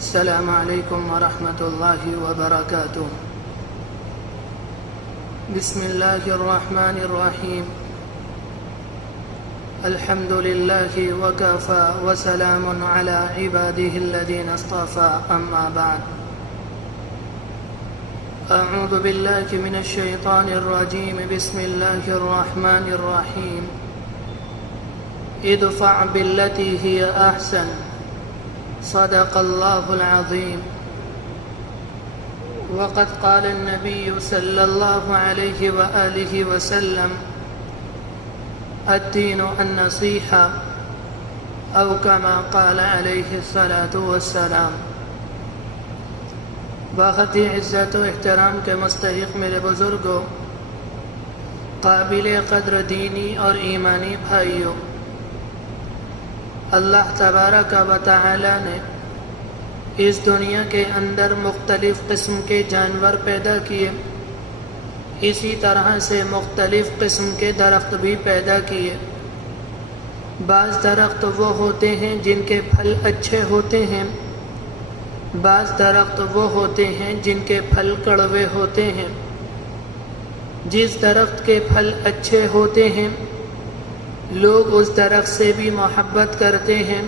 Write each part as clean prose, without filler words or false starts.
السلام علیکم ورحمۃ اللہ وبرکاتہ۔ بسم اللہ الرحمن الرحیم۔ الحمد للہ وکفی وسلام علی عباده الذین اصطفی، اما بعد۔ اعوذ باللہ من الشیطان الرجیم، بسم اللہ الرحمن الرحیم۔ ادفع باللتی ہی احسن، صدق اللہ العظیم۔ وقد قال النبی صلی اللہ علیہ وآلہ وسلم: الدین النصیحہ، او کما قال علیہ الصلاة والسلام۔ بہت ہی عزت و احترام کے مستحق میرے بزرگوں، قابل قدر دینی اور ایمانی بھائیوں، اللہ تبارک و تعالی نے اس دنیا کے اندر مختلف قسم کے جانور پیدا کیے، اسی طرح سے مختلف قسم کے درخت بھی پیدا کیے۔ بعض درخت وہ ہوتے ہیں جن کے پھل اچھے ہوتے ہیں، بعض درخت وہ ہوتے ہیں جن کے پھل کڑوے ہوتے ہیں۔ جس درخت کے پھل اچھے ہوتے ہیں لوگ اس درخت سے بھی محبت کرتے ہیں،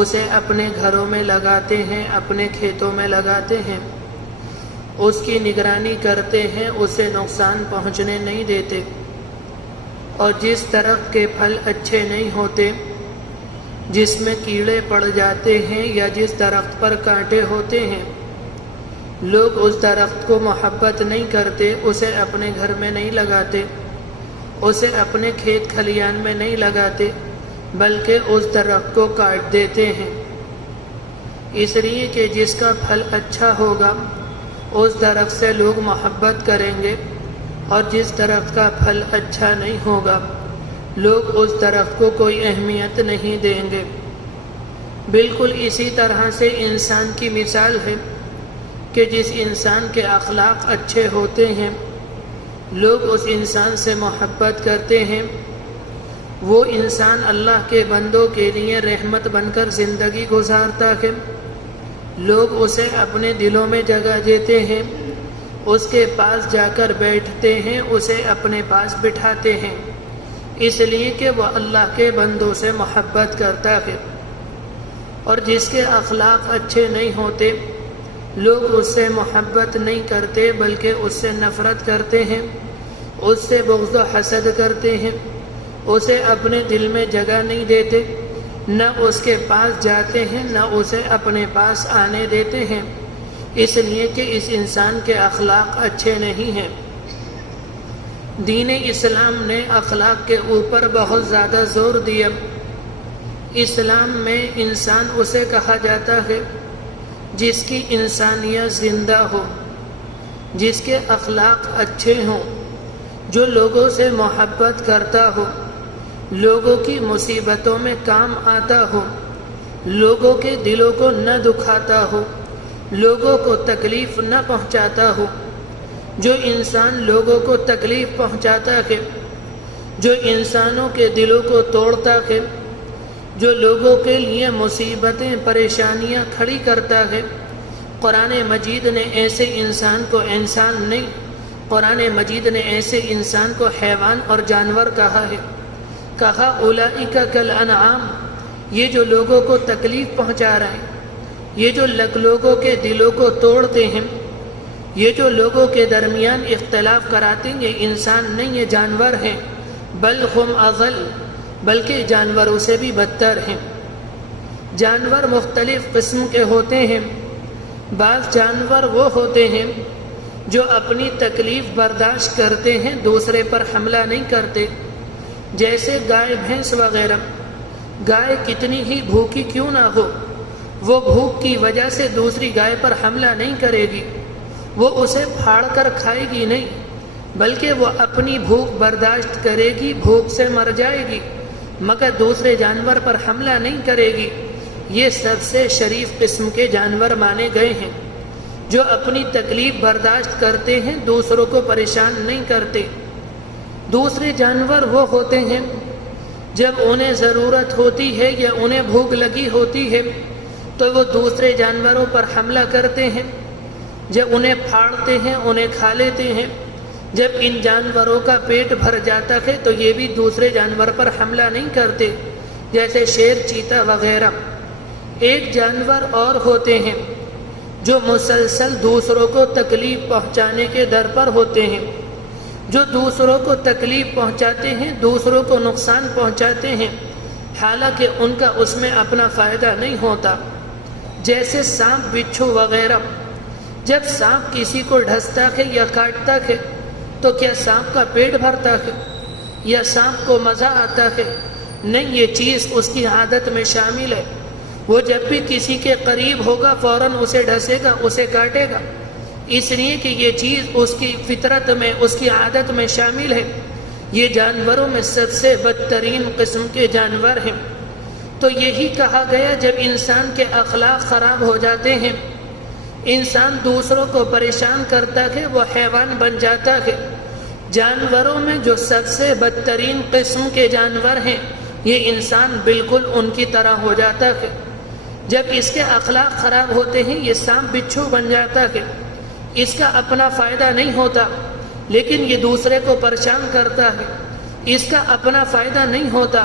اسے اپنے گھروں میں لگاتے ہیں، اپنے کھیتوں میں لگاتے ہیں، اس کی نگرانی کرتے ہیں، اسے نقصان پہنچنے نہیں دیتے۔ اور جس درخت کے پھل اچھے نہیں ہوتے، جس میں کیڑے پڑ جاتے ہیں یا جس درخت پر کانٹے ہوتے ہیں، لوگ اس درخت کو محبت نہیں کرتے، اسے اپنے گھر میں نہیں لگاتے، اسے اپنے کھیت کھلیان میں نہیں لگاتے، بلکہ اس درخت کو کاٹ دیتے ہیں، اس لیے کہ جس کا پھل اچھا ہوگا اس درخت سے لوگ محبت کریں گے، اور جس درخت کا پھل اچھا نہیں ہوگا لوگ اس درخت کو کوئی اہمیت نہیں دیں گے۔ بالکل اسی طرح سے انسان کی مثال ہے کہ جس انسان کے اخلاق اچھے ہوتے ہیں لوگ اس انسان سے محبت کرتے ہیں، وہ انسان اللہ کے بندوں کے لیے رحمت بن کر زندگی گزارتا ہے، لوگ اسے اپنے دلوں میں جگہ دیتے ہیں، اس کے پاس جا کر بیٹھتے ہیں، اسے اپنے پاس بٹھاتے ہیں، اس لیے کہ وہ اللہ کے بندوں سے محبت کرتا ہے۔ اور جس کے اخلاق اچھے نہیں ہوتے لوگ اس سے محبت نہیں کرتے بلکہ اس سے نفرت کرتے ہیں، اس سے بغض و حسد کرتے ہیں، اسے اپنے دل میں جگہ نہیں دیتے، نہ اس کے پاس جاتے ہیں، نہ اسے اپنے پاس آنے دیتے ہیں، اس لیے کہ اس انسان کے اخلاق اچھے نہیں ہیں۔ دین اسلام نے اخلاق کے اوپر بہت زیادہ زور دیا۔ اسلام میں انسان اسے کہا جاتا ہے جس کی انسانیت زندہ ہو، جس کے اخلاق اچھے ہوں، جو لوگوں سے محبت کرتا ہو، لوگوں کی مصیبتوں میں کام آتا ہو، لوگوں کے دلوں کو نہ دکھاتا ہو، لوگوں کو تکلیف نہ پہنچاتا ہو۔ جو انسان لوگوں کو تکلیف پہنچاتا ہے، جو انسانوں کے دلوں کو توڑتا ہے، جو لوگوں کے لیے مصیبتیں پریشانیاں کھڑی کرتا ہے، قرآن مجید نے ایسے انسان کو انسان نہیں، قرآن مجید نے ایسے انسان کو حیوان اور جانور کہا ہے۔ کہا اولئک کالانعام، یہ جو لوگوں کو تکلیف پہنچا رہے ہیں، یہ جو لوگوں کے دلوں کو توڑتے ہیں، یہ جو لوگوں کے درمیان اختلاف کراتے ہیں، یہ انسان نہیں، یہ جانور ہیں۔ بل ہم اضل، بلکہ جانوروں سے بھی بدتر ہیں۔ جانور مختلف قسم کے ہوتے ہیں۔ بعض جانور وہ ہوتے ہیں جو اپنی تکلیف برداشت کرتے ہیں، دوسرے پر حملہ نہیں کرتے، جیسے گائے بھینس وغیرہ۔ گائے کتنی ہی بھوکی کیوں نہ ہو، وہ بھوک کی وجہ سے دوسری گائے پر حملہ نہیں کرے گی، وہ اسے پھاڑ کر کھائے گی نہیں، بلکہ وہ اپنی بھوک برداشت کرے گی، بھوک سے مر جائے گی، مگر دوسرے جانور پر حملہ نہیں کرے گی۔ یہ سب سے شریف قسم کے جانور مانے گئے ہیں، جو اپنی تکلیف برداشت کرتے ہیں، دوسروں کو پریشان نہیں کرتے۔ دوسرے جانور وہ ہوتے ہیں جب انہیں ضرورت ہوتی ہے یا انہیں بھوک لگی ہوتی ہے تو وہ دوسرے جانوروں پر حملہ کرتے ہیں، جب انہیں پھاڑتے ہیں انہیں کھا لیتے ہیں۔ جب ان جانوروں کا پیٹ بھر جاتا ہے تو یہ بھی دوسرے جانور پر حملہ نہیں کرتے، جیسے شیر، چیتا وغیرہ۔ ایک جانور اور ہوتے ہیں جو مسلسل دوسروں کو تکلیف پہنچانے کے در پر ہوتے ہیں، جو دوسروں کو تکلیف پہنچاتے ہیں، دوسروں کو نقصان پہنچاتے ہیں، حالانکہ ان کا اس میں اپنا فائدہ نہیں ہوتا، جیسے سانپ، بچھو وغیرہ۔ جب سانپ کسی کو ڈھستا ہے یا کاٹتا ہے تو کیا سانپ کا پیٹ بھرتا ہے یا سانپ کو مزہ آتا ہے؟ نہیں، یہ چیز اس کی عادت میں شامل ہے۔ وہ جب بھی کسی کے قریب ہوگا فوراً اسے ڈھسے گا، اسے کاٹے گا، اس لیے کہ یہ چیز اس کی فطرت میں، اس کی عادت میں شامل ہے۔ یہ جانوروں میں سب سے بدترین قسم کے جانور ہیں۔ تو یہی کہا گیا جب انسان کے اخلاق خراب ہو جاتے ہیں، انسان دوسروں کو پریشان کرتا ہے، وہ حیوان بن جاتا ہے۔ جانوروں میں جو سب سے بدترین قسم کے جانور ہیں، یہ انسان بالکل ان کی طرح ہو جاتا ہے۔ جب اس کے اخلاق خراب ہوتے ہیں یہ سانپ بچھو بن جاتا ہے، اس کا اپنا فائدہ نہیں ہوتا لیکن یہ دوسرے کو پریشان کرتا ہے، اس کا اپنا فائدہ نہیں ہوتا،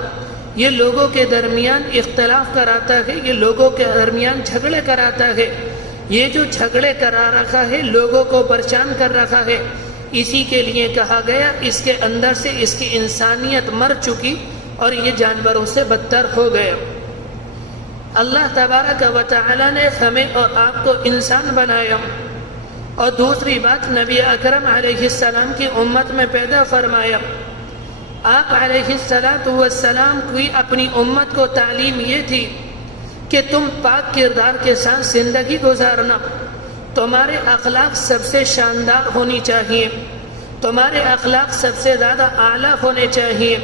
یہ لوگوں کے درمیان اختلاف کراتا ہے، یہ لوگوں کے درمیان جھگڑے کراتا ہے، یہ جو جھگڑے کرا رکھا ہے، لوگوں کو پریشان کر رکھا ہے، اسی کے لیے کہا گیا اس کے اندر سے اس کی انسانیت مر چکی اور یہ جانوروں سے بدتر ہو گیا۔ اللہ تبارک و تعالی نے ہمیں اور آپ کو انسان بنایا، اور دوسری بات نبی اکرم علیہ السلام کی امت میں پیدا فرمایا۔ آپ علیہ السلام کی اپنی امت کو تعلیم یہ تھی کہ تم پاک کردار کے ساتھ زندگی گزارنا، تمہارے اخلاق سب سے شاندار ہونی چاہیے، تمہارے اخلاق سب سے زیادہ اعلیٰ ہونے چاہیے،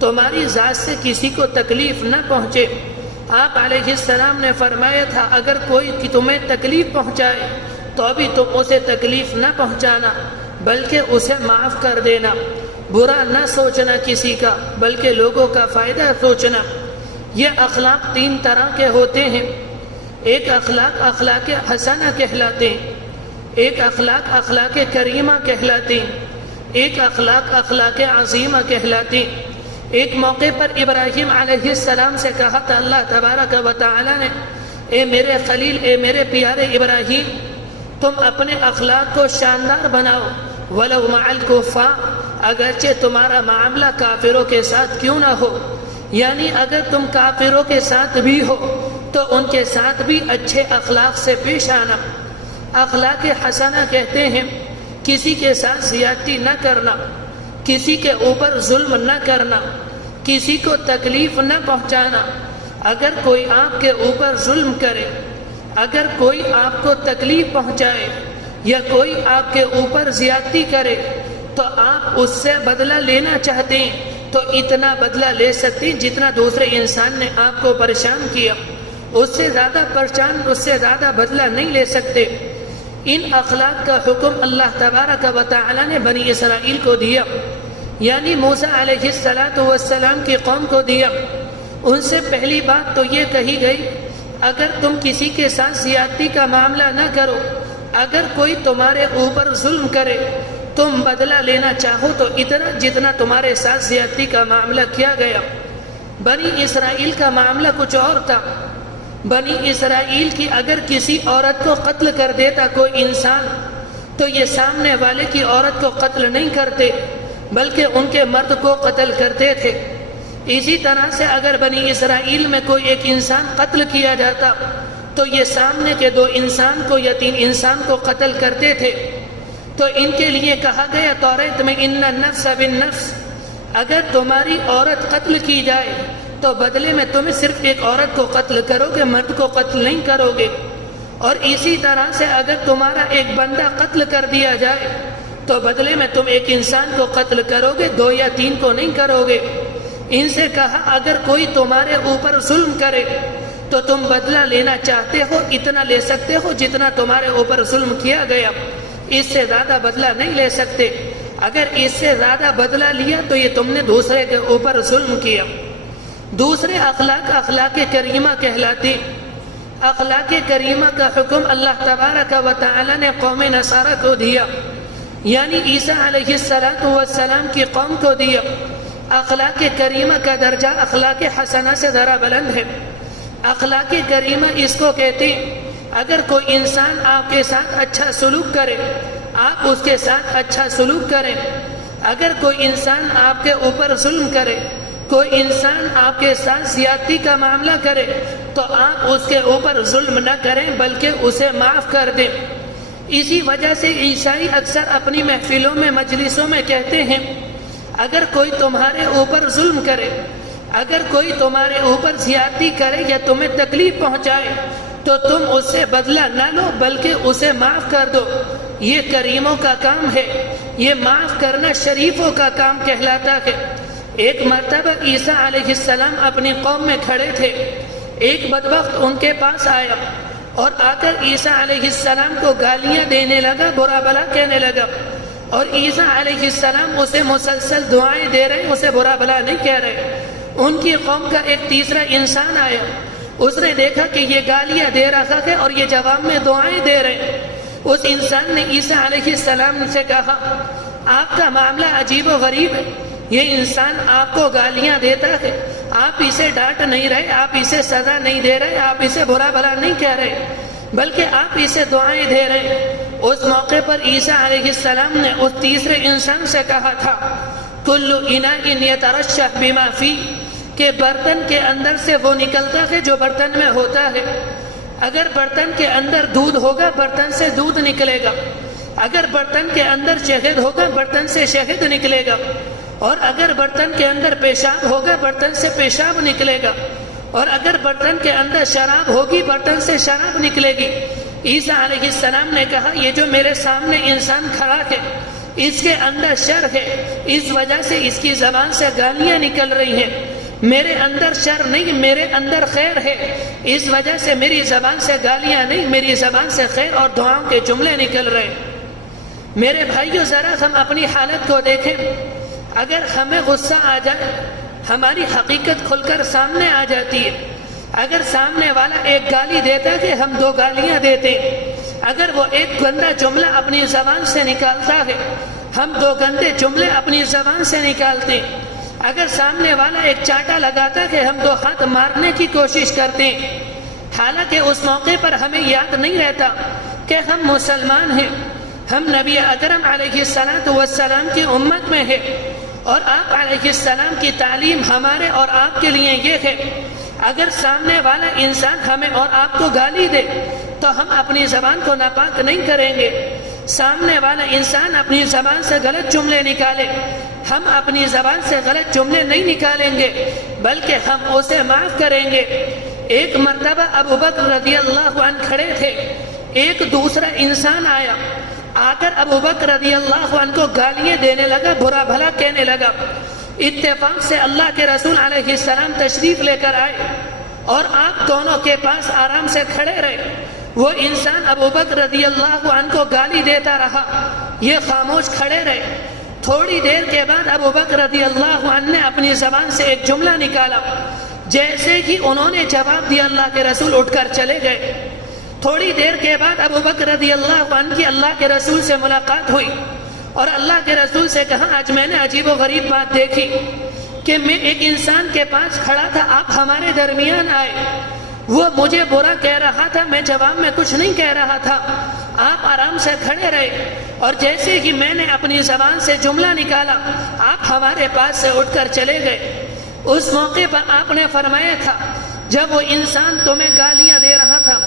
تمہاری ذات سے کسی کو تکلیف نہ پہنچے۔ آپ علیہ السلام نے فرمایا تھا اگر کوئی تمہیں تکلیف پہنچائے تو ابھی تم اسے تکلیف نہ پہنچانا بلکہ اسے معاف کر دینا، برا نہ سوچنا کسی کا بلکہ لوگوں کا فائدہ سوچنا۔ یہ اخلاق تین طرح کے ہوتے ہیں، ایک اخلاق اخلاق حسنہ کہلاتے ہیں، ایک اخلاق اخلاق کریمہ کہلاتے ہیں، ایک اخلاق اخلاق عظیمہ کہلاتے ہیں۔ ایک موقع پر ابراہیم علیہ السلام سے کہا تھا اللہ تبارک و تعالی نے، اے میرے خلیل، اے میرے پیارے ابراہیم، تم اپنے اخلاق کو شاندار بناؤ، وَلَوْ مَعَ الْكُفَّارِ، اگرچہ تمہارا معاملہ کافروں کے ساتھ کیوں نہ ہو، یعنی اگر تم کافروں کے ساتھ بھی ہو تو ان کے ساتھ بھی اچھے اخلاق سے پیش آنا۔ اخلاق حسنہ کہتے ہیں کسی کے ساتھ زیادتی نہ کرنا، کسی کے اوپر ظلم نہ کرنا، کسی کو تکلیف نہ پہنچانا۔ اگر کوئی آپ کے اوپر ظلم کرے، اگر کوئی آپ کو تکلیف پہنچائے یا کوئی آپ کے اوپر زیادتی کرے تو آپ اس سے بدلہ لینا چاہتے ہیں تو اتنا بدلہ لے سکتے ہیں جتنا دوسرے انسان نے آپ کو پریشان کیا، اس سے زیادہ پریشان، اس سے زیادہ بدلہ نہیں لے سکتے۔ ان اخلاق کا حکم اللہ تبارک و تعالی نے بنی اسرائیل کو دیا، یعنی موسیٰ علیہ السلام کی قوم کو دیا۔ ان سے پہلی بات تو یہ کہی گئی اگر تم کسی کے ساتھ زیادتی کا معاملہ نہ کرو، اگر کوئی تمہارے اوپر ظلم کرے، تم بدلہ لینا چاہو تو اتنا جتنا تمہارے ساتھ زیادتی کا معاملہ کیا گیا۔ بنی اسرائیل کا معاملہ کچھ اور تھا۔ بنی اسرائیل کی اگر کسی عورت کو قتل کر دیتا کوئی انسان تو یہ سامنے والے کی عورت کو قتل نہیں کرتے بلکہ ان کے مرد کو قتل کرتے تھے۔ اسی طرح سے اگر بنی اسرائیل میں کوئی ایک انسان قتل کیا جاتا تو یہ سامنے کے دو انسان کو یا تین انسان کو قتل کرتے تھے۔ تو ان کے لیے کہا گیا توریت میں ان النفس بالنفس، اگر تمہاری عورت قتل کی جائے تو بدلے میں تم صرف ایک عورت کو قتل کرو گے، مرد کو قتل نہیں کرو گے۔ اور اسی طرح سے اگر تمہارا ایک بندہ قتل کر دیا جائے تو بدلے میں تم ایک انسان کو قتل کرو گے، دو یا تین کو نہیں کرو گے۔ ان سے کہا اگر کوئی تمہارے اوپر ظلم کرے تو تم بدلہ لینا چاہتے ہو اتنا لے سکتے ہو جتنا تمہارے اوپر ظلم کیا گیا، اس سے زیادہ بدلہ نہیں لے سکتے۔ اگر اس سے زیادہ بدلہ لیا تو یہ تم نے دوسرے کے اوپر ظلم کیا۔ دوسرے اخلاق اخلاق کریمہ کہلاتے۔ اخلاق کریمہ کا حکم اللہ تبارک و تعالی نے قوم نصارہ کو دیا، یعنی عیسیٰ علیہ السلام کی قوم کو دیا۔ اخلاق کریمہ کا درجہ اخلاق حسنہ سے ذرا بلند ہے۔ اخلاق کریمہ اس کو کہتے ہیں اگر کوئی انسان آپ کے ساتھ اچھا سلوک کرے آپ اس کے ساتھ اچھا سلوک کریں، اگر کوئی انسان آپ کے اوپر ظلم کرے، کوئی انسان آپ کے ساتھ زیادتی کا معاملہ کرے تو آپ اس کے اوپر ظلم نہ کریں بلکہ اسے معاف کر دیں۔ اسی وجہ سے عیسائی اکثر اپنی محفلوں میں مجلسوں میں کہتے ہیں اگر کوئی تمہارے اوپر ظلم کرے، اگر کوئی تمہارے اوپر زیادتی کرے یا تمہیں تکلیف پہنچائے تو تم اس سے بدلہ نہ لو بلکہ اسے معاف کر دو۔ یہ کریموں کا کام ہے، یہ معاف کرنا شریفوں کا کام کہلاتا ہے۔ ایک مرتبہ عیسیٰ علیہ السلام اپنی قوم میں کھڑے تھے، ایک بدبخت ان کے پاس آیا اور آ کر عیسیٰ علیہ السلام کو گالیاں دینے لگا، برا بھلا کہنے لگا، اور عیسیٰ علیہ السلام اسے مسلسل دعائیں دے رہے، اسے برا بھلا نہیں کہہ رہے۔ ان کی قوم کا ایک تیسرا انسان آیا، اس نے دیکھا کہ یہ گالیاں دے رہا ہے اور یہ جواب میں دعائیں دے رہے ہیں۔ اس انسان نے عیسیٰ علیہ السلام سے کہا آپ کا معاملہ عجیب و غریب ہے، یہ انسان آپ کو گالیاں دیتا ہے، آپ اسے ڈانٹ نہیں رہے، آپ اسے سزا نہیں دے رہے، آپ اسے برا بھلا نہیں کہہ رہے بلکہ آپ اسے دعائیں دے رہے۔ اس موقع پر عیسیٰ علیہ السلام نے اس تیسرے انسان سے کہا تھا کل اناء یترشح بما فیہ، کہ برتن کے اندر سے وہ نکلتا ہے جو برتن میں ہوتا ہے۔ اگر برتن کے اندر دودھ ہوگا برتن سے دودھ نکلے گا، اگر برتن کے اندر شہد ہوگا برتن سے شہد نکلے گا، اور اگر برتن کے اندر پیشاب ہوگا برتن سے پیشاب نکلے گا، اور اگر برتن کے اندر شراب ہوگی برتن سے شراب نکلے گی۔ عیسیٰ علیہ السلام نے کہا یہ جو میرے سامنے انسان کھڑا ہے اس کے اندر شر ہے، اس وجہ سے اس کی زبان سے گالیاں نکل رہی ہیں۔ میرے اندر شر نہیں، میرے اندر خیر ہے، اس وجہ سے میری زبان سے گالیاں نہیں، میری زبان سے خیر اور دعاؤں کے جملے نکل رہے ہیں۔ میرے بھائیو ذرا ہم اپنی حالت کو دیکھیں، اگر ہمیں غصہ آ جائے ہماری حقیقت کھل کر سامنے آ جاتی ہے۔ اگر سامنے والا ایک گالی دیتا ہے کہ ہم 2 گالیاں دیتے ہیں، اگر وہ ایک گندا جملہ اپنی زبان سے نکالتا ہے ہم 2 گندے جملے اپنی زبان سے نکالتے ہیں، اگر سامنے والا ایک چاٹا لگاتا ہے کہ ہم 2 ہاتھ مارنے کی کوشش کرتے ہیں، حالانکہ اس موقع پر ہمیں یاد نہیں رہتا کہ ہم مسلمان ہیں، ہم نبی اکرم علیہ السلام کی امت میں ہیں، اور آپ علیہ السلام کی تعلیم ہمارے اور آپ کے لیے یہ ہے اگر سامنے والا انسان ہمیں اور آپ کو گالی دے تو ہم اپنی زبان کو ناپاک نہیں کریں گے۔ سامنے والا انسان اپنی زبان سے غلط جملے نکالے ہم اپنی زبان سے غلط جملے نہیں نکالیں گے بلکہ ہم اسے معاف کریں گے۔ ایک مرتبہ ابو بکر رضی اللہ عنہ کھڑے تھے، ایک دوسرا انسان آیا، آ کر ابو بکر رضی اللہ عنہ کو گالیاں دینے لگا، برا بھلا کہنے لگا۔ اتفاق سے اللہ کے رسول علیہ السلام تشریف لے کر آئے اور آپ دونوں کے پاس آرام سے کھڑے رہے۔ وہ انسان ابو بکر رضی اللہ عنہ کو گالی دیتا رہا، یہ خاموش کھڑے رہے۔ تھوڑی دیر کے بعد ابو بکر رضی اللہ عنہ نے اپنی زبان سے ایک جملہ نکالا، جیسے کہ انہوں نے جواب دیا اللہ کے رسول اٹھ کر چلے گئے۔ تھوڑی دیر کے بعد ابو بکر رضی اللہ عنہ کی اللہ کے رسول سے ملاقات ہوئی اور اللہ کے رسول سے کہا آج میں نے عجیب و غریب بات دیکھی کہ میں ایک انسان کے پاس کھڑا تھا، آپ ہمارے درمیان آئے، وہ مجھے برا کہہ رہا تھا، میں جواب میں کچھ نہیں کہہ رہا تھا، آپ آرام سے کھڑے رہے اور جیسے ہی میں نے اپنی زبان سے جملہ نکالا آپ ہمارے پاس سے اٹھ کر چلے گئے۔ اس موقع پر آپ نے فرمایا تھا جب وہ انسان تمہیں گالیاں دے رہا تھا،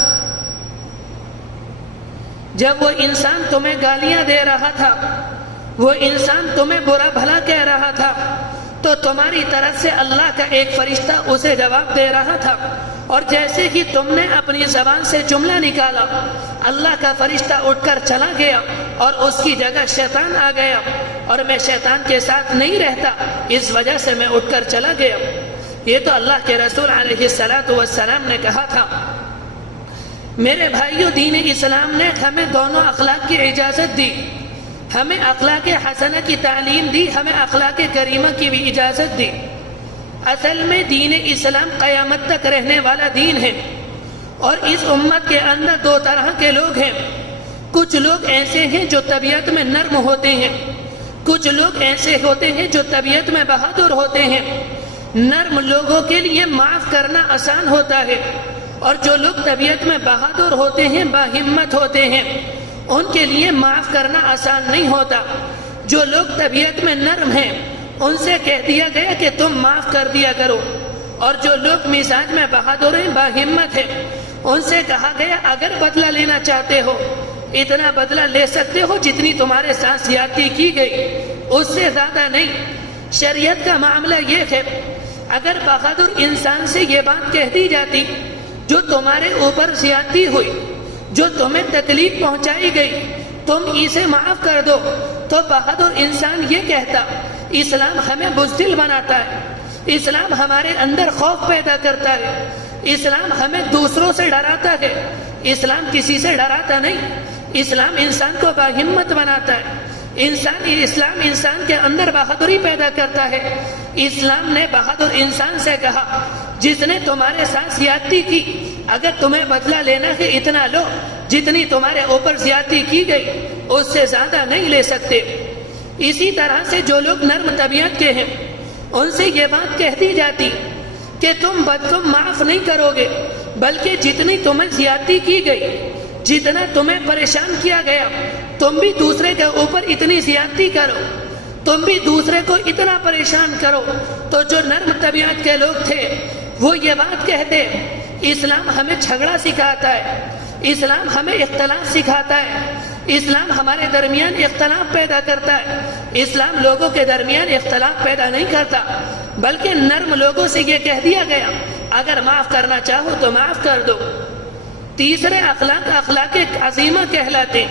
جب وہ انسان تمہیں گالیاں دے رہا تھا، وہ انسان تمہیں برا بھلا کہہ رہا تھا تو تمہاری طرف سے اللہ کا ایک فرشتہ اسے جواب دے رہا تھا، اور جیسے ہی تم نے اپنی زبان سے جملہ نکالا اللہ کا فرشتہ اٹھ کر چلا گیا اور اس کی جگہ شیطان آ گیا، اور میں شیطان کے ساتھ نہیں رہتا اس وجہ سے میں اٹھ کر چلا گیا۔ یہ تو اللہ کے رسول علیہ السلام نے کہا تھا۔ میرے بھائیو، دین اسلام نے ہمیں دونوں اخلاق کی اجازت دی، ہمیں اخلاق حسنہ کی تعلیم دی، ہمیں اخلاق کریمہ کی بھی اجازت دی۔ اصل میں دین اسلام قیامت تک رہنے والا دین ہے، اور اس امت کے اندر دو طرح کے لوگ ہیں. کچھ لوگ ایسے ہیں جو طبیعت میں نرم ہوتے ہیں، کچھ لوگ ایسے ہوتے ہیں جو طبیعت میں بہادر ہوتے ہیں. نرم لوگوں کے لیے معاف کرنا آسان ہوتا ہے، اور جو لوگ طبیعت میں بہادر ہوتے ہیں، باہمت ہوتے ہیں، ان کے لیے معاف کرنا آسان نہیں ہوتا. جو لوگ طبیعت میں نرم ہیں ان سے کہہ دیا گیا کہ تم معاف کر دیا کرو، اور جو لوگ مزاج میں بہادر ہیں، باہمت ہیں، ان سے کہا گیا اگر بدلہ لینا چاہتے ہو اتنا بدلہ لے سکتے ہو جتنی تمہارے ساتھ زیادتی کی گئی، اس سے زیادہ نہیں. شریعت کا معاملہ یہ ہے، اگر بہادر انسان سے یہ بات کہہ دی جاتی جو تمہارے اوپر زیادتی ہوئی، جو تمہیں تکلیف پہنچائی گئی، تم اسے معاف کر دو، تو بہادر انسان یہ کہتا اسلام ہمیں بزدل بناتا ہے، اسلام ہمارے اندر خوف پیدا کرتا ہے، اسلام ہمیں دوسروں سے ڈراتا ہے. اسلام کسی سے ڈراتا نہیں، اسلام انسان کو باہمت بناتا ہے. اسلام انسان کے اندر بہادری پیدا کرتا ہے. اسلام نے بہادر انسان سے کہا جس نے تمہارے ساتھ زیادتی کی اگر تمہیں بدلہ لینا ہے اتنا لو جتنی تمہارے اوپر زیادتی کی گئی، اس سے زیادہ نہیں لے سکتے. اسی طرح سے جو لوگ نرم طبیعت کے ہیں ان سے یہ بات کہہ دی جاتی کہ تم معاف نہیں کرو گے، بلکہ جتنی تمہیں زیادتی کی گئی، جتنا تمہیں پریشان کیا گیا، تم بھی دوسرے کے اوپر اتنی زیادتی کرو، تم بھی دوسرے کو اتنا پریشان کرو. تو جو نرم طبیعت کے لوگ تھے وہ یہ بات کہتے اسلام ہمیں جھگڑا سکھاتا ہے، اسلام ہمیں اختلاف سکھاتا ہے، اسلام ہمارے درمیان اختلاف پیدا کرتا ہے. اسلام لوگوں کے درمیان اختلاف پیدا نہیں کرتا، بلکہ نرم لوگوں سے یہ کہہ دیا گیا اگر معاف کرنا چاہو تو معاف کر دو. تیسرے اخلاق عظیمہ کہلاتے.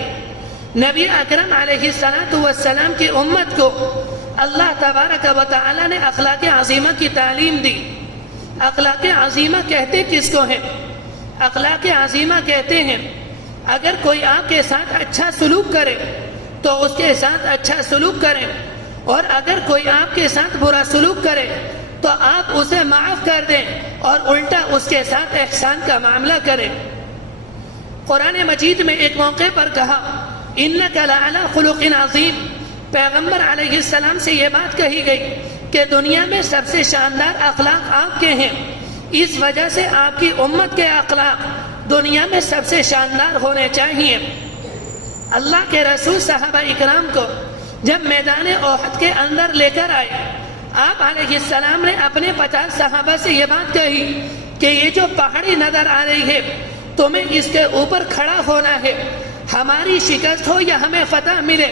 نبی اکرم علیہ السلام کی امت کو اللہ تبارک و تعالی نے اخلاق عظیمہ کی تعلیم دی. اخلاق عظیمہ کہتے کس کو ہیں؟ اخلاق عظیمہ کہتے ہیں اگر کوئی آپ کے ساتھ اچھا سلوک کرے تو اس کے ساتھ اچھا سلوک کریں، اور اگر کوئی آپ کے ساتھ برا سلوک کرے تو آپ اسے معاف کر دیں اور الٹا اس کے ساتھ احسان کا معاملہ کریں. قرآن مجید میں ایک موقع پر کہا انک لعلی خلق عظیم. پیغمبر علیہ السلام سے یہ بات کہی گئی کہ دنیا میں سب سے شاندار اخلاق آپ کے ہیں، اس وجہ سے آپ کی امت کے اخلاق دنیا میں سب سے شاندار ہونے چاہیے. اللہ کے رسول صحابہ اکرام کو جب میدان احد کے اندر لے کر آئے، آپ علیہ السلام نے اپنے 50 صحابہ سے یہ بات کہی کہ یہ جو پہاڑی نظر آ رہی ہے تمہیں اس کے اوپر کھڑا ہونا ہے، ہماری شکست ہو یا ہمیں فتح ملے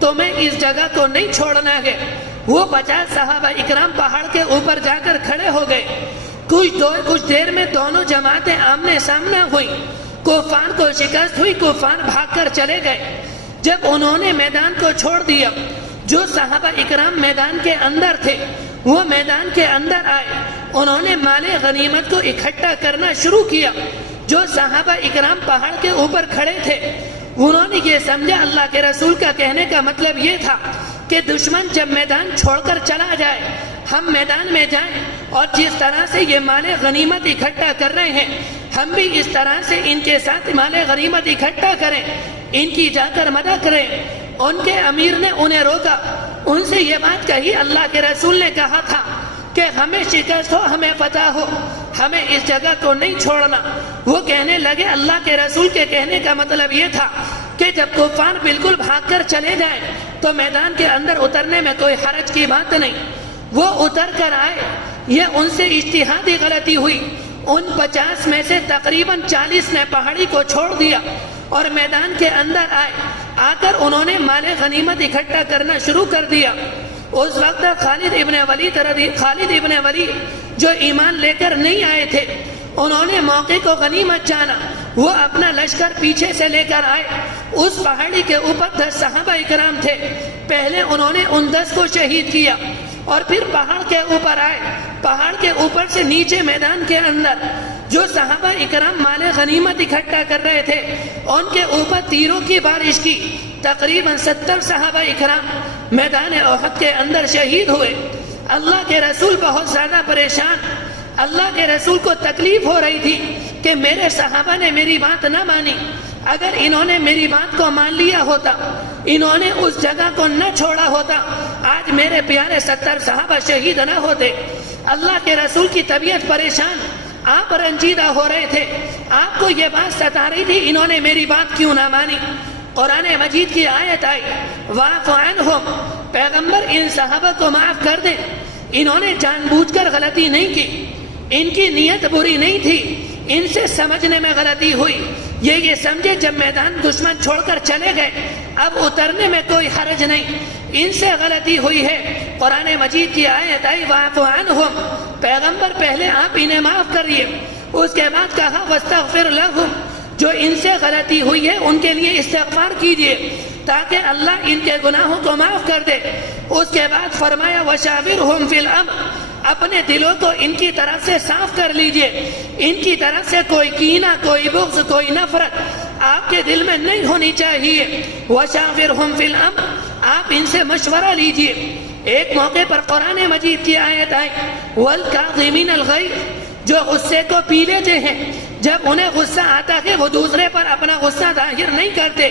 تمہیں اس جگہ کو نہیں چھوڑنا ہے. وہ 50 صحابہ اکرام پہاڑ کے اوپر جا کر کھڑے ہو گئے. کچھ دیر میں دونوں جماعتیں آمنے سامنے ہوئی، کفار کو شکست ہوئی، کفار بھاگ کر چلے گئے. جب انہوں نے میدان کو چھوڑ دیا، جو صحابہ اکرام میدان کے اندر تھے وہ میدان کے اندر آئے، انہوں نے مال غنیمت کو اکٹھا کرنا شروع کیا. جو صحابہ اکرام پہاڑ کے اوپر کھڑے تھے انہوں نے یہ سمجھا اللہ کے رسول کا کہنے کا مطلب یہ تھا کہ دشمن جب میدان چھوڑ کر چلا جائے ہم میدان میں جائیں، اور جس طرح سے یہ مال غنیمت اکٹھا کر رہے ہیں ہم بھی اس طرح سے ان کے ساتھ مال غنیمت اکٹھا کریں، ان کی جا کر مدد کریں. ان کے امیر نے انہیں روکا، ان سے یہ بات کہی اللہ کے رسول نے کہا تھا کہ ہمیں شکست ہو ہمیں فتح ہو ہمیں اس جگہ کو نہیں چھوڑنا. وہ کہنے لگے اللہ کے رسول کے کہنے کا مطلب یہ تھا کہ جب کفار بالکل بھاگ کر چلے جائیں تو میدان کے اندر اترنے میں کوئی حرج کی بات نہیں. وہ اتر کر آئے، یہ ان سے اجتہادی غلطی ہوئی. ان 50 میں سے تقریباً 40 نے پہاڑی کو چھوڑ دیا اور میدان کے اندر آئے. آ کر انہوں نے مال غنیمت اکٹھا کرنا شروع کر دیا. اس وقت خالد ابن ولید جو ایمان لے کر نہیں آئے تھے انہوں نے موقع کو غنیمت جانا، وہ اپنا لشکر پیچھے سے لے کر آئے. اس پہاڑی کے اوپر 10 صحابہ اکرام تھے، پہلے انہوں نے ان 10 کو شہید کیا اور پھر پہاڑ کے اوپر آئے. پہاڑ کے اوپر سے نیچے میدان کے اندر جو صحابہ اکرام مال غنیمت اکٹھا کر رہے تھے ان کے اوپر تیروں کی بارش کی. تقریباً 70 صحابہ اکرام میدان احد کے اندر شہید ہوئے. اللہ کے رسول بہت زیادہ پریشان، اللہ کے رسول کو تکلیف ہو رہی تھی کہ میرے صحابہ نے میری بات نہ مانی، اگر انہوں نے میری بات کو مان لیا ہوتا، انہوں نے اس جگہ کو نہ چھوڑا ہوتا، آج میرے پیارے 70 صحابہ شہید نہ ہوتے۔ اللہ کے رسول کی طبیعت پریشان، آپ رنجیدہ ہو رہے تھے، آپ کو یہ بات ستا رہی تھی انہوں نے میری بات کیوں نہ مانی۔ قرآن مجید کی آیت آئی واعف عنہم، پیغمبر ان صحابہ کو معاف کر دیں، انہوں نے جان بوجھ کر غلطی نہیں کی، ان کی نیت بری نہیں تھی، ان سے سمجھنے میں غلطی ہوئی، یہ سمجھے جب میدان دشمن چھوڑ کر چلے گئے اب اترنے میں کوئی حرج نہیں، ان سے غلطی ہوئی ہے۔ قرآن مجید کی آیت آئی واعف عنہم، پیغمبر پہلے آپ انہیں معاف کریے، اس کے بعد کہا واستغفر لہم، جو ان سے غلطی ہوئی ہے ان کے لیے استغفار کیجیے تاکہ اللہ ان کے گناہوں کو معاف کر دے۔ اس کے بعد فرمایا وشاورہم فی الامر، اپنے دلوں کو ان کی طرف سے صاف کر لیجئے، ان کی طرف سے کوئی کینہ، کوئی بغض، کوئی نفرت آپ کے دل میں نہیں ہونی چاہیے۔ وشاورہم فی الامر، آپ ان سے مشورہ لیجئے۔ ایک موقع پر قرآن مجید کی آیت آئی والکاظمین الغیظ، جو غصے کو پی لیتے ہیں، جب انہیں غصہ آتا ہے وہ دوسرے پر اپنا غصہ ظاہر نہیں کرتے۔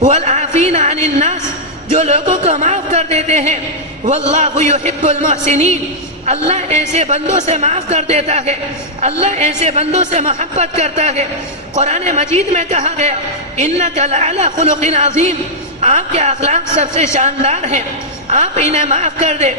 والعافین عن الناس، جو لوگوں کو معاف کر دیتے ہیں۔ واللہ یحب المحسنین، اللہ ایسے بندوں سے معاف کر دیتا ہے، اللہ ایسے بندوں سے محبت کرتا ہے۔ قرآن مجید میں کہا گیا انک لعلی خلق عظیم، آپ کے اخلاق سب سے شاندار ہیں، آپ انہیں معاف کر دیں۔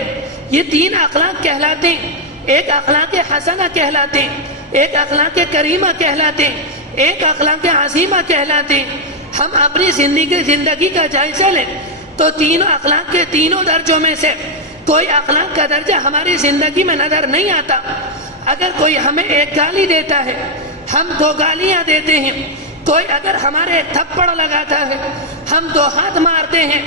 یہ 3 اخلاق کہلاتے ہیں، ایک اخلاق حسنہ کہلاتے ہیں، ایک اخلاق کریمہ کہلاتے ہیں، ایک اخلاق عظیمہ کہلاتے ہیں۔ ہم اپنی زندگی کا جائزہ لیں تو تینوں اخلاق کے تینوں درجوں میں سے کوئی اخلاق کا درجہ ہماری زندگی میں نظر نہیں آتا۔ اگر کوئی ہمیں ایک گالی دیتا ہے، ہم 2 گالیاں دیتے ہیں، کوئی اگر ہمارے ایک تھپڑ لگاتا ہے، ہم 2 ہاتھ مارتے ہیں،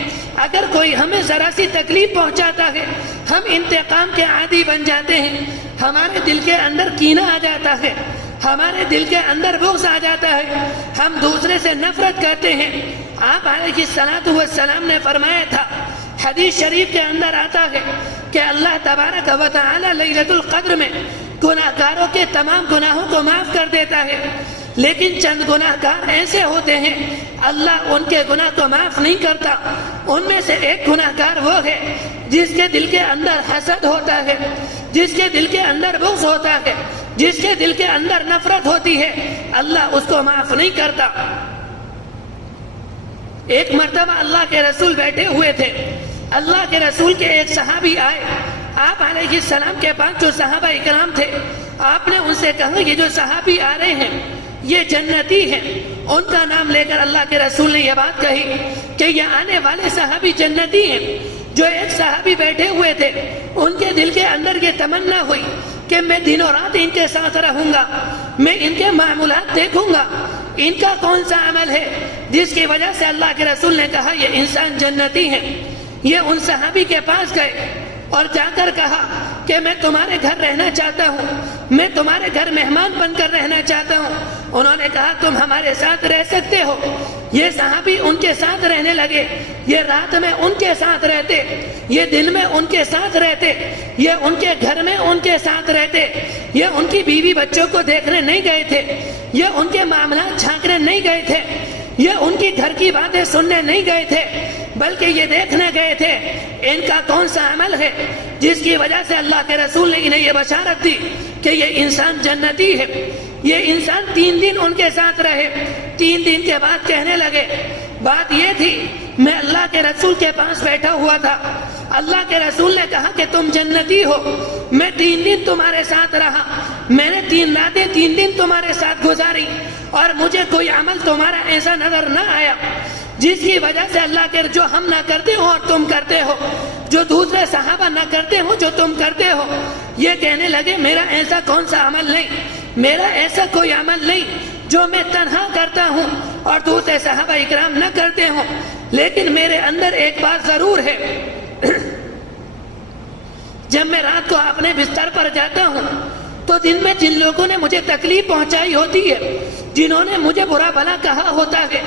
اگر کوئی ہمیں ذرا سی تکلیف پہنچاتا ہے ہم انتقام کے عادی بن جاتے ہیں، ہمارے دل کے اندر کینہ آ جاتا ہے، ہمارے دل کے اندر بغض آ جاتا ہے، ہم دوسرے سے نفرت کرتے ہیں۔ آپ علیہ الصلوۃ والسلام نے فرمایا تھا، حدیث شریف کے اندر آتا ہے کہ اللہ تبارک و تعالی لیلۃ القدر میں گناہ گاروں کے تمام گناہوں کو معاف کر دیتا ہے، لیکن چند گناہ گار ایسے ہوتے ہیں اللہ ان کے گناہ کو معاف نہیں کرتا۔ ان میں سے ایک گناہ گار وہ ہے جس کے دل کے اندر حسد ہوتا ہے، جس کے دل کے اندر بغض ہوتا ہے، جس کے دل کے اندر نفرت ہوتی ہے، اللہ اس کو معاف نہیں کرتا۔ ایک مرتبہ اللہ کے رسول بیٹھے ہوئے تھے، اللہ کے رسول کے ایک صحابی آئے، آپ علیہ السلام کے پاس جو صحابہ اکرام تھے، آپ نے ان سے کہا یہ جو صحابی آ رہے ہیں یہ جنتی ہیں۔ ان کا نام لے کر اللہ کے رسول نے یہ بات کہی کہ یہ آنے والے صحابی جنتی ہیں۔ جو ایک صحابی بیٹھے ہوئے تھے ان کے دل کے اندر یہ تمنا ہوئی کہ میں دن و رات ان کے ساتھ رہوں گا، میں ان کے معمولات دیکھوں گا، ان کا کون سا عمل ہے جس کی وجہ سے اللہ کے رسول نے کہا یہ انسان جنتی ہیں۔ یہ ان صحابی کے پاس گئے اور جا کر کہا کہ میں تمہارے گھر رہنا چاہتا ہوں، میں تمہارے گھر مہمان بن کر رہنا چاہتا ہوں۔ انہوں نے کہا تم ہمارے ساتھ رہ سکتے ہو۔ یہ صحابی ان کے ساتھ رہنے لگے، یہ رات میں ان کے ساتھ رہتے، یہ دن میں ان کے ساتھ رہتے، یہ ان کے گھر میں ان کے ساتھ رہتے، یہ ان کی بیوی بچوں کو دیکھنے نہیں گئے تھے، یہ ان کے معاملات جھانکنے نہیں گئے تھے، یہ ان کی گھر کی باتیں سننے نہیں گئے تھے، بلکہ یہ دیکھنے گئے تھے ان کا کون سا عمل ہے جس کی وجہ سے اللہ کے رسول نے انہیں یہ بشارت دی کہ یہ انسان جنتی ہے۔ یہ انسان 3 دن ان کے ساتھ رہے، 3 دن کے بعد کہنے لگے، بات یہ تھی میں اللہ کے رسول کے پاس بیٹھا ہوا تھا، اللہ کے رسول نے کہا کہ تم جنتی ہو، میں 3 دن تمہارے ساتھ رہا، میں نے 3 راتیں 3 دن تمہارے ساتھ گزاری اور مجھے کوئی عمل تمہارا ایسا نظر نہ آیا جس کی وجہ سے اللہ کے جو ہم نہ کرتے ہو اور تم کرتے ہو، جو دوسرے صحابہ نہ کرتے ہو جو تم کرتے ہو۔ یہ کہنے لگے میرا ایسا کون سا عمل نہیں، میرا ایسا کوئی عمل نہیں جو میں تنہا کرتا ہوں اور دوسرے صحابہ اکرام نہ کرتے ہوں، لیکن میرے اندر ایک بات ضرور ہے، جب میں رات کو اپنے بستر پر جاتا ہوں تو دن میں جن لوگوں نے مجھے تکلیف پہنچائی ہوتی ہے، جنہوں نے مجھے برا بھلا کہا ہوتا ہے،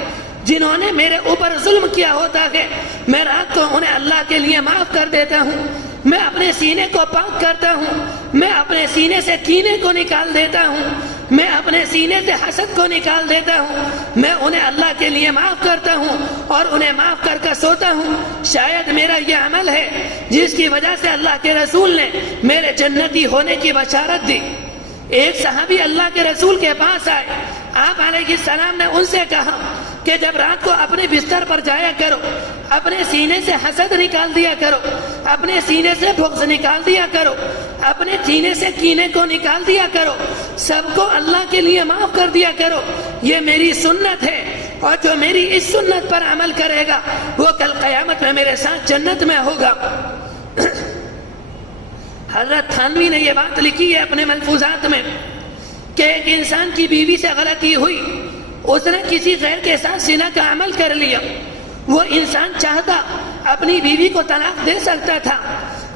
جنہوں نے میرے اوپر ظلم کیا ہوتا ہے، میں رات کو انہیں اللہ کے لیے معاف کر دیتا ہوں، میں اپنے سینے کو پاک کرتا ہوں، میں اپنے سینے سے کینے کو نکال دیتا ہوں، میں اپنے سینے سے حسد کو نکال دیتا ہوں، میں انہیں اللہ کے لیے معاف کرتا ہوں اور انہیں معاف کر کر سوتا ہوں۔ شاید میرا یہ عمل ہے جس کی وجہ سے اللہ کے رسول نے میرے جنتی ہونے کی بشارت دی۔ ایک صحابی اللہ کے رسول کے پاس آئے، آپ علیہ السلام نے ان سے کہا کہ جب رات کو اپنے بستر پر جایا کرو، اپنے سینے سے حسد نکال دیا کرو، اپنے سینے سے بغض نکال دیا کرو، اپنے سینے سے کینے کو نکال دیا کرو، سب کو اللہ کے لیے معاف کر دیا کرو، یہ میری سنت ہے، اور جو میری اس سنت پر عمل کرے گا وہ کل قیامت میں میرے ساتھ جنت میں ہوگا۔ حضرت تھانوی نے یہ بات لکھی ہے اپنے ملفوظات میں کہ ایک انسان کی بیوی سے غلطی ہوئی، اس نے کسی غیر کے ساتھ زنا کا عمل کر لیا، وہ انسان چاہتا اپنی بیوی کو طلاق دے سکتا تھا،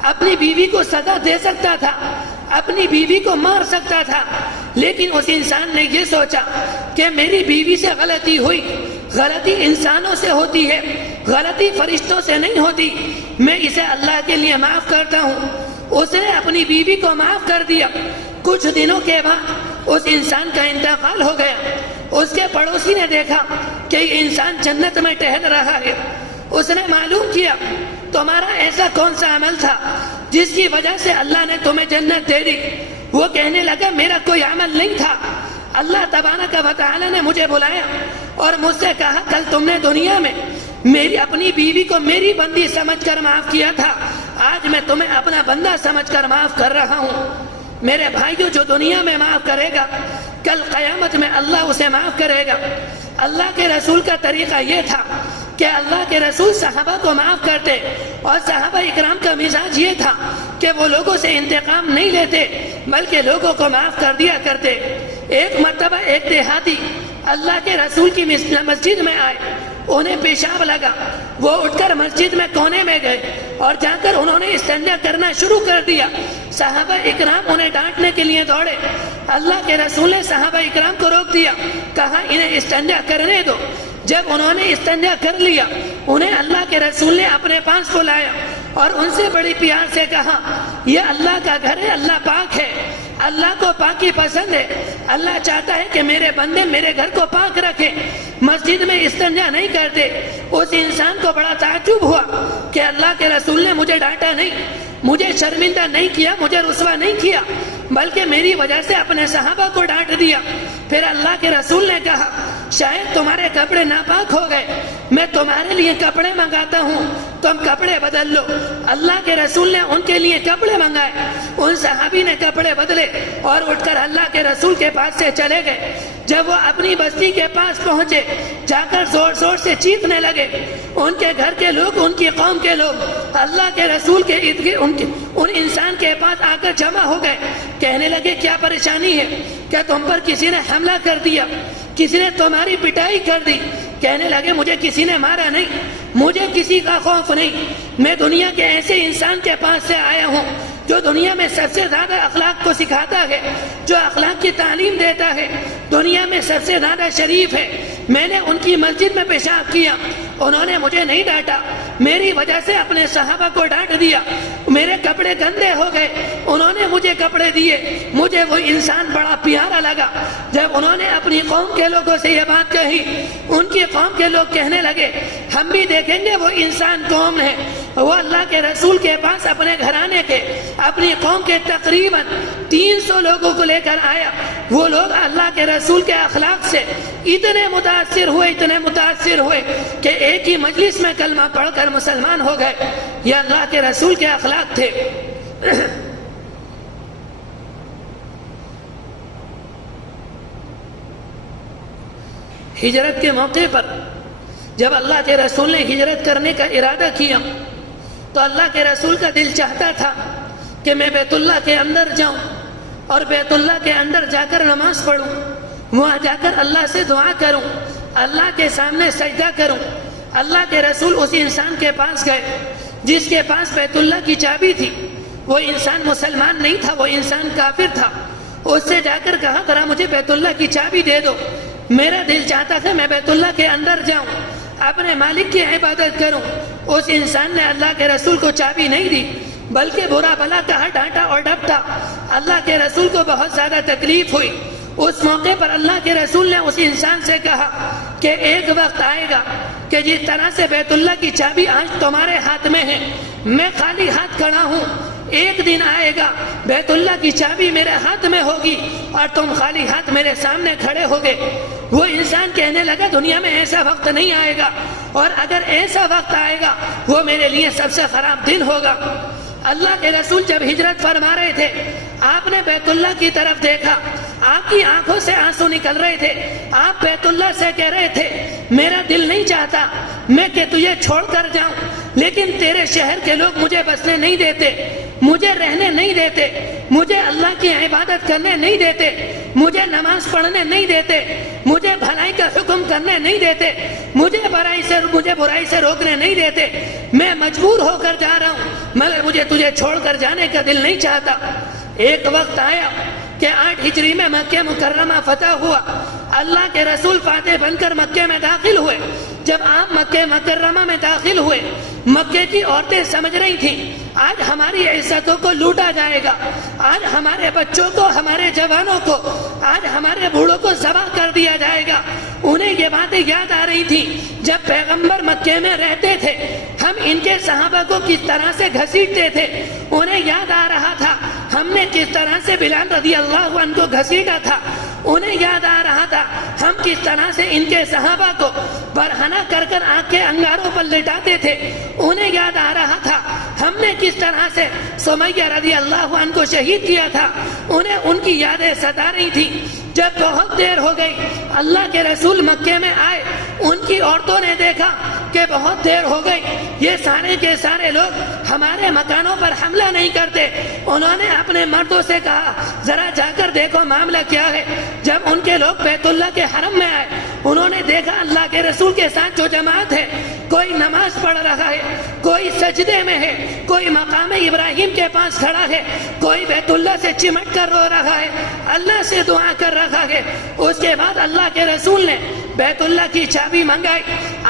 اپنی بیوی کو سزا دے سکتا تھا، اپنی بیوی کو مار سکتا تھا، لیکن اس انسان نے یہ سوچا کہ میری بیوی سے غلطی ہوئی، غلطی انسانوں سے ہوتی ہے، غلطی فرشتوں سے نہیں ہوتی، میں اسے اللہ کے لیے معاف کرتا ہوں۔ اس نے اپنی بیوی کو معاف کر دیا۔ کچھ دنوں کے بعد اس انسان کا انتقال ہو گیا۔ اس کے پڑوسی نے دیکھا کہ یہ انسان جنت میں ٹہل رہا ہے۔ اس نے معلوم کیا تمہارا ایسا کون سا عمل تھا جس کی وجہ سے اللہ نے تمہیں جنت دے دی؟ وہ کہنے لگا میرا کوئی عمل نہیں تھا، اللہ تبارک و تعالی نے مجھے بلایا اور مجھ سے کہا کل تم نے دنیا میں میری اپنی بیوی کو میری بندی سمجھ کر معاف کیا تھا، آج میں تمہیں اپنا بندہ سمجھ کر معاف کر رہا ہوں۔ میرے بھائیو، جو دنیا میں معاف کرے گا کل قیامت میں اللہ اسے معاف کرے گا۔ اللہ کے رسول کا طریقہ یہ تھا کہ اللہ کے رسول صحابہ کو معاف کرتے، اور صحابہ اکرام کا مزاج یہ تھا کہ وہ لوگوں سے انتقام نہیں لیتے بلکہ لوگوں کو معاف کر دیا کرتے۔ ایک مرتبہ ایک دیہاتی اللہ کے رسول کی مسجد میں آئے، انہیں پیشاب لگا، وہ اٹھ کر مسجد میں کونے میں گئے اور جا کر انہوں نے استنجا کرنا شروع کر دیا۔ صحابہ اکرام انہیں ڈانٹنے کے لیے دوڑے، اللہ کے رسول نے صحابہ اکرام کو روک دیا، کہا انہیں استنجا کرنے دو۔ جب انہوں نے استنجا کر لیا، انہیں اللہ کے رسول نے اپنے پاس بلایا اور ان سے بڑی پیار سے کہا یہ اللہ کا گھر ہے، اللہ پاک ہے، اللہ کو پاکی پسند ہے، اللہ چاہتا ہے کہ میرے بندے میرے گھر کو پاک رکھیں، مسجد میں استنجا نہیں کرتے۔ اس انسان کو بڑا تعجب ہوا کہ اللہ کے رسول نے مجھے ڈانٹا نہیں، مجھے شرمندہ نہیں کیا، مجھے رسوا نہیں کیا، بلکہ میری وجہ سے اپنے صحابہ کو ڈانٹ دیا۔ پھر اللہ کے رسول نے کہا شاید تمہارے کپڑے ناپاک ہو گئے، میں تمہارے لیے کپڑے منگاتا ہوں، تم کپڑے بدل لو۔ اللہ کے رسول نے ان کے لیے کپڑے منگائے، ان صحابی نے کپڑے بدلے اور اٹھ کر اللہ کے رسول کے پاس سے چلے گئے۔ جب وہ اپنی بستی کے پاس پہنچے، جا کر زور زور سے چیخنے لگے، ان کے گھر کے لوگ، ان کی قوم کے لوگ اللہ کے رسول کے ارد گرد ان انسان کے پاس آ کر جمع ہو گئے، کہنے لگے کیا پریشانی ہے؟ کیا تم پر کسی نے حملہ کر دیا؟ کسی نے تمہاری پٹائی کر دی؟ کہنے لگے مجھے کسی نے مارا نہیں، مجھے کسی کا خوف نہیں، میں دنیا کے ایسے انسان کے پاس سے آیا ہوں جو دنیا میں سب سے زیادہ اخلاق کو سکھاتا ہے، جو اخلاق کی تعلیم دیتا ہے، دنیا میں سب سے زیادہ شریف ہے۔ میں نے ان کی مسجد میں پیشاب کیا، انہوں نے مجھے نہیں ڈانٹا، میری وجہ سے اپنے صحابہ کو ڈانٹ دیا، میرے کپڑے گندے ہو گئے، انہوں نے مجھے کپڑے دیے، مجھے وہ انسان بڑا پیارا لگا۔ جب انہوں نے اپنی قوم کے لوگوں سے یہ بات کہی، ان کی قوم کے لوگ کہنے لگے ہم بھی دیکھیں گے وہ انسان کون ہے۔ وہ اللہ کے رسول کے پاس اپنے گھرانے کے، اپنی قوم کے تقریباً 300 لوگوں کو لے کر آیا۔ وہ لوگ اللہ کے رسول کے اخلاق سے اتنے متاثر ہوئے کہ ایک ہی مجلس میں کلمہ پڑھ کر مسلمان ہو گئے۔ یہ اللہ کے رسول کے اخلاق تھے۔ ہجرت کے موقع پر جب اللہ کے رسول نے ہجرت کرنے کا ارادہ کیا تو اللہ کے رسول کا دل چاہتا تھا کہ میں بیت اللہ کے اندر جاؤں اور بیت اللہ کے اندر جا کر نماز پڑھوں، وہاں جا کر اللہ سے دعا کروں، اللہ کے سامنے سجدہ کروں۔ اللہ کے رسول اس انسان کے پاس گئے جس کے پاس بیت اللہ کی چابی تھی۔ وہ انسان مسلمان نہیں تھا، وہ انسان کافر تھا۔ اس سے جا کر کہا ذرا مجھے بیت اللہ کی چابی دے دو، میرا دل چاہتا تھا میں بیت اللہ کے اندر جاؤں، اپنے مالک کی عبادت کروں۔ اس انسان نے اللہ کے رسول کو چابی نہیں دی بلکہ برا بھلا کہا، ڈانٹا اور ڈپٹا۔ اللہ کے رسول کو بہت زیادہ تکلیف ہوئی۔ اس موقع پر اللہ کے رسول نے اس انسان سے کہا کہ ایک وقت آئے گا کہ جس طرح سے بیت اللہ کی چابی آج تمہارے ہاتھ میں ہے، میں خالی ہاتھ کھڑا ہوں، ایک دن آئے گا بیت اللہ کی چابی میرے ہاتھ میں ہوگی اور تم خالی ہاتھ میرے سامنے کھڑے ہوگے۔ وہ انسان کہنے لگا دنیا میں ایسا وقت نہیں آئے گا، اور اگر ایسا وقت آئے گا وہ میرے لیے سب سے خراب دن ہوگا۔ اللہ کے رسول جب ہجرت فرما رہے تھے، آپ نے بیت اللہ کی طرف دیکھا، آپ کی آنکھوں سے آنسو نکل رہے تھے، آپ بیت اللہ سے کہہ رہے تھے میرا دل نہیں چاہتا میں کہ تجھے چھوڑ کر جاؤں، لیکن تیرے شہر کے لوگ مجھے بسنے نہیں دیتے، مجھے رہنے نہیں دیتے، مجھے اللہ کی عبادت کرنے نہیں دیتے، مجھے نماز پڑھنے نہیں دیتے، مجھے بھلائی کا حکم کرنے نہیں دیتے، مجھے برائی سے روکنے نہیں دیتے، میں مجبور ہو کر جا رہا ہوں، مگر مجھے تجھے چھوڑ کر جانے کا دل نہیں چاہتا۔ ایک وقت آیا کہ 8 ہجری میں مکہ مکرمہ فتح ہوا، اللہ کے رسول فاتح بن کر مکے میں داخل ہوئے۔ جب آپ مکہ مکرمہ میں داخل ہوئے، مکے کی عورتیں سمجھ رہی تھیں آج ہماری عزتوں کو لوٹا جائے گا، آج ہمارے بچوں کو، ہمارے جوانوں کو، آج ہمارے بوڑھوں کو ذبح کر دیا جائے گا۔ انہیں یہ باتیں یاد آ رہی تھی جب پیغمبر مکے میں رہتے تھے، ہم ان کے صحابہ کو کس طرح سے گھسیٹتے تھے، انہیں یاد آ رہا تھا ہم نے کس طرح سے بلال رضی اللہ عنہ کو گھسیٹا تھا، انہیں یاد آ رہا تھا ہم کس طرح سے ان کے صحابہ کو برہنہ کر کر آنکھ کے انگاروں پر لٹاتے تھے، انہیں یاد آ رہا تھا ہم نے کس طرح سے سمیہ رضی اللہ عنہ کو شہید کیا تھا، انہیں ان کی یادیں ستا رہی تھی۔ جب بہت دیر ہو گئی اللہ کے رسول مکے میں آئے، ان کی عورتوں نے دیکھا کہ بہت دیر ہو گئی، یہ سارے کے سارے لوگ ہمارے مکانوں پر حملہ نہیں کرتے۔ انہوں نے اپنے مردوں سے کہا ذرا جا کر دیکھو معاملہ کیا ہے۔ جب ان کے لوگ بیت اللہ کے حرم میں آئے، انہوں نے دیکھا اللہ کے رسول کے ساتھ جو جماعت ہے، کوئی نماز پڑھ رہا ہے، کوئی سجدے میں ہے، کوئی مقام ابراہیم کے پاس کھڑا ہے، کوئی بیت اللہ سے چمٹ کر رو رہا ہے، اللہ سے دعا کر رہا ہے۔ اس کے بعد اللہ کے رسول نے بیت اللہ کی چابی منگائی،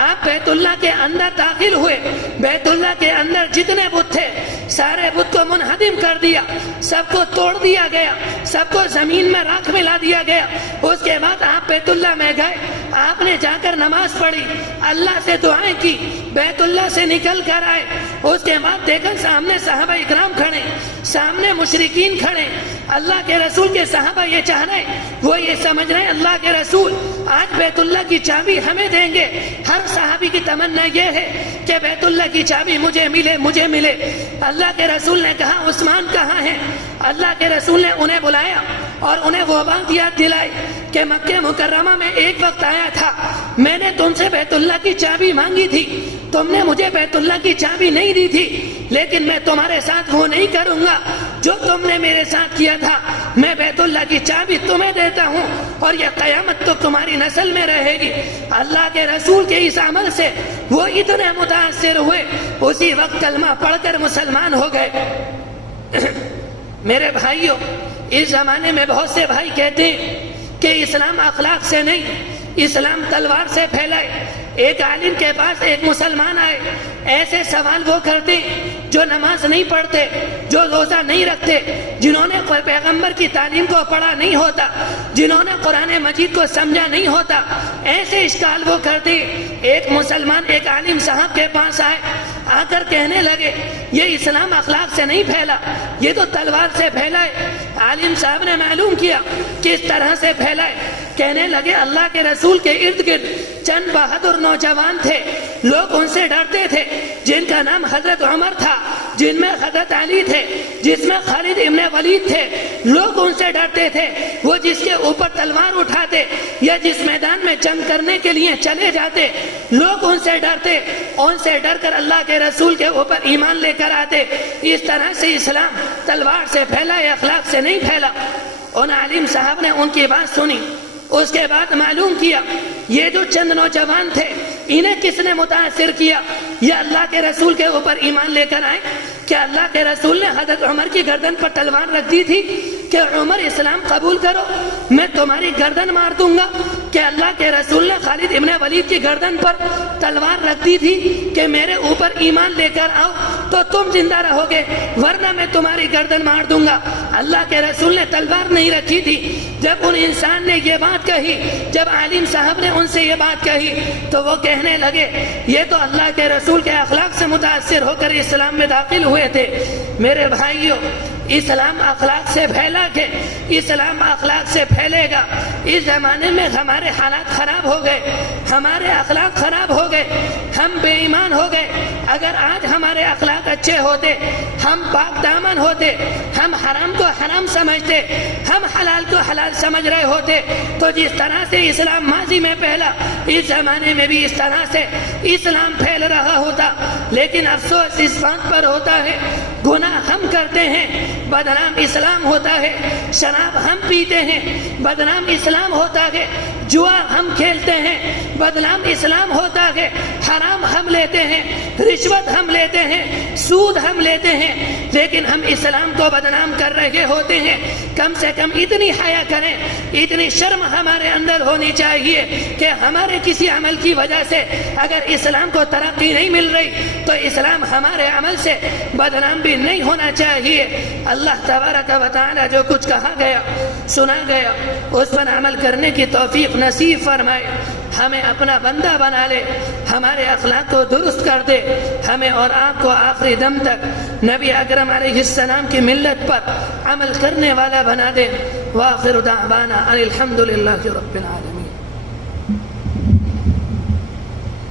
آپ بیت اللہ کے اندر داخل ہوئے، بیت اللہ کے اندر جتنے بت تھے سارے بت کو منہدم کر دیا، سب کو توڑ دیا گیا، سب کو زمین میں راکھ ملا دیا گیا۔ اس کے بعد آپ بیت اللہ میں گئے، آپ نے جا کر نماز پڑھی، اللہ سے دعائیں کی، بیت اللہ سے نکل کر آئے۔ اس کے بعد دیکھا سامنے صحابہ اکرام کھڑے، سامنے مشرکین کھڑے، اللہ کے رسول کے صحابہ یہ چاہ رہے ہیں، وہ یہ سمجھ رہے ہیں اللہ کے رسول آج بیت اللہ کی چابی ہمیں دیں گے۔ ہر صحابی کی تمنا یہ ہے کہ بیت اللہ کی چابی مجھے ملے، مجھے ملے۔ اللہ کے رسول نے کہا عثمان کہاں ہے؟ اللہ کے رسول نے انہیں بلایا اور انہیں وہ بات یاد دلائی کہ مکہ مکرمہ میں ایک وقت آیا تھا، میں نے تم سے بیت اللہ کی چابی مانگی تھی، تم نے مجھے بیت اللہ کی چابی نہیں دی تھی، لیکن میں تمہارے ساتھ وہ نہیں کروں گا جو تم نے میرے ساتھ کیا تھا۔ میں بیت اللہ کی چابی تمہیں دیتا ہوں اور یہ قیامت تو تمہاری نسل میں رہے گی۔ اللہ کے رسول کے اس عمل سے وہ اتنے متاثر ہوئے، اسی وقت کلمہ پڑھ کر مسلمان ہو گئے۔ میرے بھائیوں، اس زمانے میں بہت سے بھائی کہتے ہیں کہ اسلام اخلاق سے نہیں، اسلام تلوار سے پھیلائے۔ ایک عالم کے پاس ایک مسلمان آئے، ایسے سوال وہ کرتے جو نماز نہیں پڑھتے، جو روزہ نہیں رکھتے، جنہوں نے پیغمبر کی تعلیم کو پڑھا نہیں ہوتا، جنہوں نے قرآن مجید کو سمجھا نہیں ہوتا، ایسے اشکال وہ کرتے۔ ایک مسلمان ایک عالم صاحب کے پاس آئے، آ کر کہنے لگے یہ اسلام اخلاق سے نہیں پھیلا، یہ تو تلوار سے پھیلا ہے۔ عالم صاحب نے معلوم کیا کس طرح سے پھیلا ہے، کہنے لگے اللہ کے رسول کے ارد گرد چند بہادر نوجوان تھے، لوگ ان سے ڈرتے تھے، جن کا نام حضرت عمر تھا، جن میں حضرت علی تھے، جس میں خالد ابن ولید تھے۔ لوگ ان سے ڈرتے تھے، وہ جس کے اوپر تلوار اٹھاتے یا جس میدان میں جنگ کرنے کے لیے چلے جاتے، لوگ ان سے ڈرتے، ان سے ڈر کر اللہ کے رسول کے اوپر ایمان لے کر آتے۔ اس طرح سے اسلام تلوار سے پھیلا ہے، اخلاق سے نہیں پھیلا۔ ان عالم صاحب نے ان کی بات سنی، اس کے بعد معلوم کیا یہ جو چند نوجوان تھے انہیں کس نے متاثر کیا، یہ اللہ کے رسول کے اوپر ایمان لے کر آئے۔ کیا اللہ کے رسول نے حضرت عمر کی گردن پر تلوار رکھ دی تھی؟ کہ عمر اسلام قبول کرو میں تمہاری گردن مار دوں گا، کہ اللہ کے رسول نے خالد ابن ولید کی گردن پر تلوار رکھ دی تھی کہ میرے اوپر ایمان لے کر آؤ تو تم زندہ رہو گے ورنہ میں تمہاری گردن مار دوں گا۔ اللہ کے رسول نے تلوار نہیں رکھی تھی۔ جب ان انسان نے یہ بات کہی، جب عالم صاحب نے ان سے یہ بات کہی تو وہ کہنے لگے یہ تو اللہ کے رسول کے اخلاق سے متاثر ہو کر اسلام میں داخل ہوئے تھے۔ میرے بھائیوں، اسلام اخلاق سے پھیلا کہ اسلام اخلاق سے پھیلے گا۔ اس زمانے میں ہمارے حالات خراب ہو گئے، ہمارے اخلاق خراب ہو گئے، ہم بے ایمان ہو گئے۔ اگر آج ہمارے اخلاق اچھے ہوتے، ہم پاک دامن ہوتے، ہم حرام کو حرام سمجھتے، ہم حلال کو حلال سمجھ رہے ہوتے، تو جس طرح سے اسلام ماضی میں پھیلا اس زمانے میں بھی اس طرح سے اسلام پھیل رہا ہوتا۔ لیکن افسوس اس بات پر ہوتا ہے گناہ ہم کرتے ہیں، بدنام اسلام ہوتا ہے۔ شراب ہم پیتے ہیں، بدنام اسلام ہوتا ہے۔ جوا ہم کھیلتے ہیں، بدنام اسلام ہوتا ہے۔ حرام ہم لیتے ہیں، رشوت ہم لیتے ہیں، سود ہم لیتے ہیں، لیکن ہم اسلام کو بدنام کر رہے ہوتے ہیں۔ کم سے کم اتنی حیا کریں، اتنی شرم ہمارے اندر ہونی چاہیے کہ ہمارے کسی عمل کی وجہ سے اگر اسلام کو ترقی نہیں مل رہی تو اسلام ہمارے عمل سے بدنام بھی نہیں ہونا چاہیے۔ اللہ تبارک و تعالی جو کچھ کہا گیا سنا گیا اس پر عمل کرنے کی توفیق نصیب فرمائے، ہمیں اپنا بندہ بنا لے، ہمارے اخلاق کو درست کر دے، ہمیں اور آپ کو آخری دم تک نبی اکرم علیہ السلام کی ملت پر عمل کرنے والا بنا دے۔ وآخر دعوانا الحمد للہ رب العالمین۔